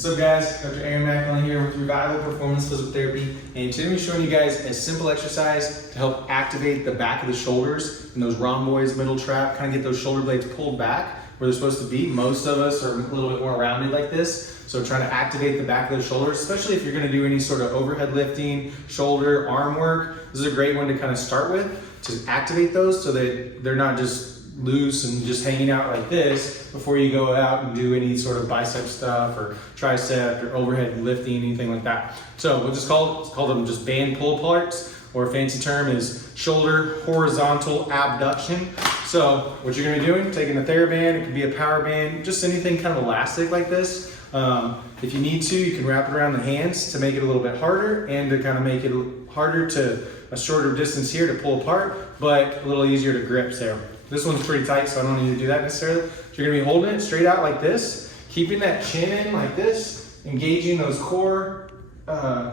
What's up guys, Dr. Aaron Macklin here with Revival Performance Physical Therapy, and today I'm showing you guys a simple exercise to help activate the back of the shoulders and those rhomboids, middle trap, kind of get those shoulder blades pulled back where they're supposed to be. Most of us are a little bit more rounded like this, so trying to activate the back of the shoulders, especially if you're going to do any sort of overhead lifting, shoulder, arm work. This is a great one to kind of start with, to activate those so that they're not just loose and just hanging out like this before you go out and do any sort of bicep stuff or tricep or overhead lifting, anything like that. So we'll just call them just band pull aparts, or a fancy term is shoulder horizontal abduction. So what you're gonna be doing, taking a TheraBand, it could be a power band, just anything kind of elastic like this. If you need to, you can wrap it around the hands to make it a little bit harder and to kind of make it harder to a shorter distance here to pull apart, but a little easier to grip there. This one's pretty tight, so I don't need to do that necessarily. So you're gonna be holding it straight out like this, keeping that chin in like this, engaging those core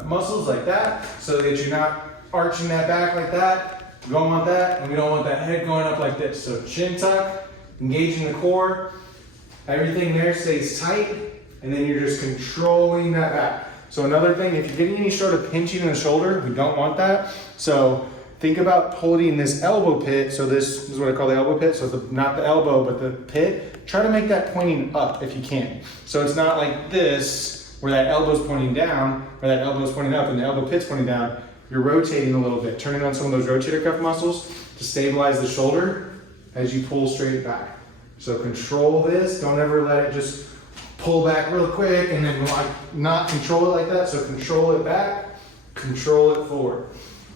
muscles like that, so that you're not arching that back like that. We don't want that, and we don't want that head going up like this. So chin tuck, engaging the core, everything there stays tight, and then you're just controlling that back. So another thing, if you're getting any sort of pinching in the shoulder, we don't want that. So think about holding this elbow pit. So this is what I call the elbow pit. So not the elbow, but the pit. Try to make that pointing up if you can. So it's not like this, where that elbow's pointing down, or that elbow's pointing up and the elbow pit's pointing down. You're rotating a little bit, turning on some of those rotator cuff muscles to stabilize the shoulder as you pull straight back. So control this. Don't ever let it just pull back real quick and then not control it like that. So control it back, control it forward.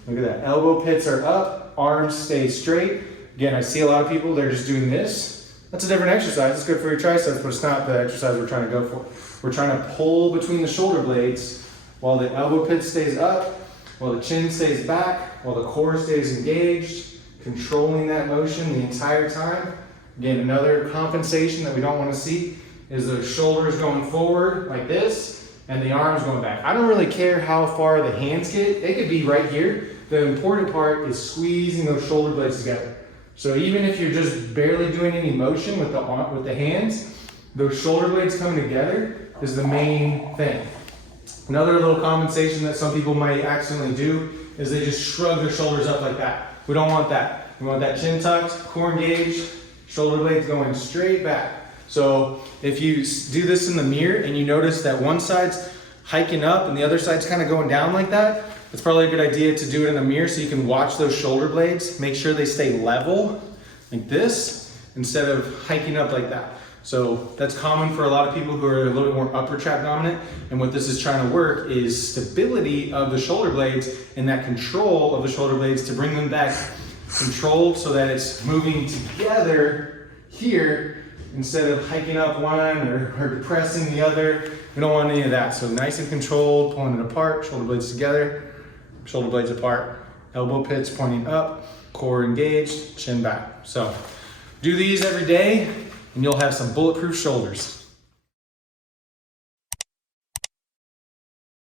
Look at that, elbow pits are up, arms stay straight. Again, I see a lot of people, they're just doing this. That's a different exercise, it's good for your triceps, but it's not the exercise we're trying to go for. We're trying to pull between the shoulder blades while the elbow pit stays up, while the chin stays back, while the core stays engaged, controlling that motion the entire time. Again, another compensation that we don't want to see is the shoulders going forward like this, and the arms going back. I don't really care how far the hands get. They could be right here. The important part is squeezing those shoulder blades together. So even if you're just barely doing any motion with the hands, those shoulder blades coming together is the main thing. Another little compensation that some people might accidentally do is they just shrug their shoulders up like that. We don't want that. We want that chin tucked, core engaged, shoulder blades going straight back. So if you do this in the mirror and you notice that one side's hiking up and the other side's kind of going down like that, it's probably a good idea to do it in the mirror so you can watch those shoulder blades, make sure they stay level like this instead of hiking up like that. So that's common for a lot of people who are a little bit more upper trap dominant, and what this is trying to work is stability of the shoulder blades and that control of the shoulder blades to bring them back controlled so that it's moving together here instead of hiking up one or depressing the other. We don't want any of that. So nice and controlled, pulling it apart, shoulder blades together, shoulder blades apart, elbow pits pointing up, core engaged, chin back. So do these every day and you'll have some bulletproof shoulders.